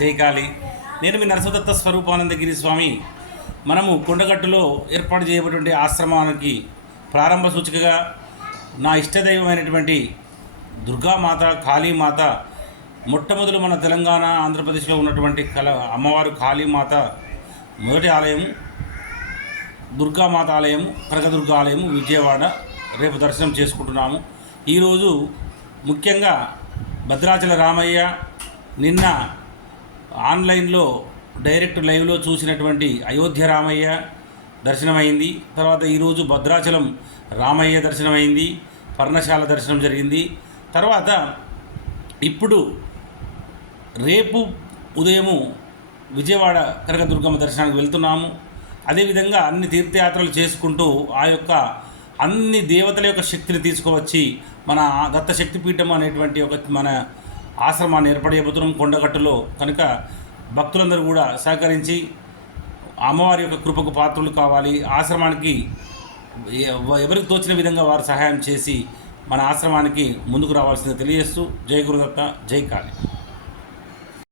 జై కాళీ. నేను మీ నరసదత్త స్వరూపానందగిరి స్వామి. మనము కొండగట్టులో ఏర్పాటు చేయబడినటువంటి ఆశ్రమానికి ప్రారంభ సూచికగా నా ఇష్టదైవమైనటువంటి దుర్గామాత, కాళీమాత, మొట్టమొదలు మన తెలంగాణ ఆంధ్రప్రదేశ్లో ఉన్నటువంటి అమ్మవారు కాళీమాత మొదటి ఆలయము, దుర్గామాత ఆలయము, కనకదుర్గ ఆలయము విజయవాడ రేపు దర్శనం చేసుకుంటున్నాము. ఈరోజు ముఖ్యంగా భద్రాచల రామయ్య నిన్న ఆన్లైన్లో డైరెక్ట్ లైవ్లో చూసినటువంటి అయోధ్య రామయ్య దర్శనమైంది. తర్వాత ఈరోజు భద్రాచలం రామయ్య దర్శనమైంది, పర్ణశాల దర్శనం జరిగింది. తర్వాత ఇప్పుడు రేపు ఉదయము విజయవాడ కనకదుర్గమ్మ దర్శనానికి వెళ్తున్నాము. అదేవిధంగా అన్ని తీర్థయాత్రలు చేసుకుంటూ ఆ యొక్క అన్ని దేవతల యొక్క శక్తిని తీసుకువచ్చి మన దత్త శక్తిపీఠం అనేటువంటి మన ఆశ్రమాన్ని ఏర్పడబోతున్నాం కొండగట్టులో. కనుక భక్తులందరూ కూడా సహకరించి అమ్మవారి యొక్క కృపకు పాత్రలు కావాలి. ఆశ్రమానికి ఎవరికి తోచిన విధంగా వారు సహాయం చేసి మన ఆశ్రమానికి ముందుకు రావాల్సింది తెలియజేస్తూ జై గురుదత్త, జై కాళీ.